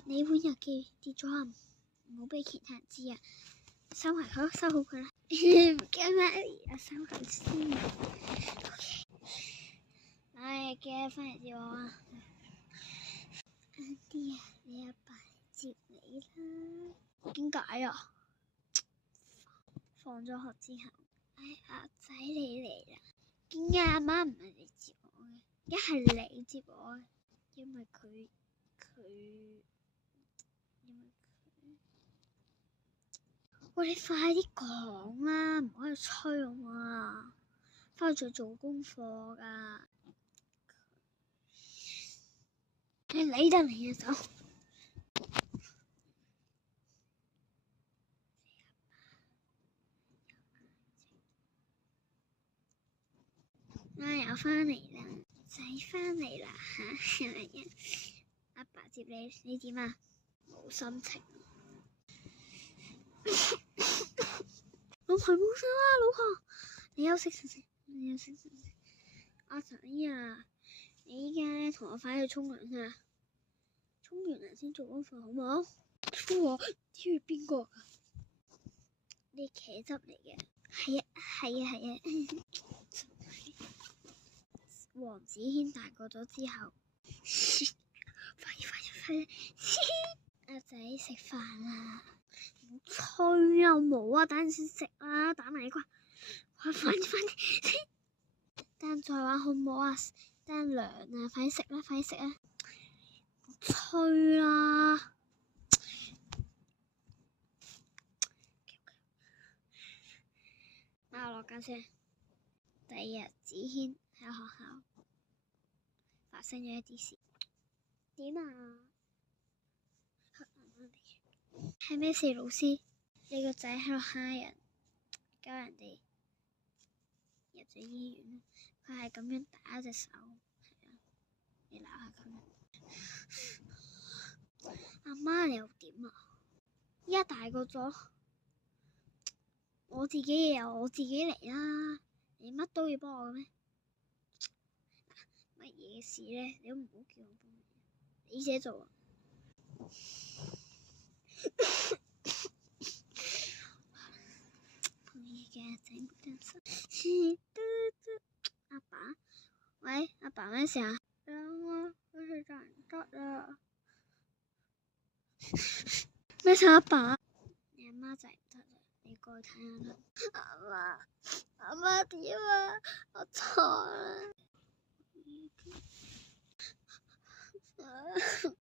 你本日記跌咗啊！唔好俾其他人知啊！收埋佢，收好佢啦。唔驚咩？我收佢先。OK。唉，記得翻嚟接我啊！阿啲啊，你阿爸接你啦。點解啊？放咗學之後，阿仔你嚟啦。點解阿媽唔係你接我嘅？一係你接我嘅，因為佢。喂，你快啲講啦，唔可以吹我啊！翻去再做功課噶。你理得你嘅手。又翻嚟啦，仔翻嚟啦嚇，係咪啊？阿爸接你，你點啊？冇心情。老婆冇事啦，老婆，你休息先。阿仔啊，你依家同我快去沖涼啊！沖完涼先做功課好冇？哇！呢個邊個㗎？啲茄汁嚟嘅。係啊。黃子軒大個咗之後，快！阿仔食飯啦！唔吹啊，冇啊，等陣先食啦，打埋你關。快啲！等陣再玩好唔好啊？等陣涼啊，快啲食啊！唔吹啦！等我落間先。第二日子軒喺學校發生咗一啲事。點啊？係咩事？老師，你個仔喺度蝦人，教人哋入咗醫院。佢係咁樣打隻手，係啊，你鬧下佢。阿媽你又點啊？依家大個咗，我自己嘢由我自己嚟啦，你乜都要幫我嘅咩？乜嘢事咧？你都唔好叫我幫你自己做啊！阿爸，喂，阿爸咩事啊？我去賺得啦。咩事？阿爸？你阿媽就唔得啦，你過去睇下啦。阿媽點啊？我錯啦。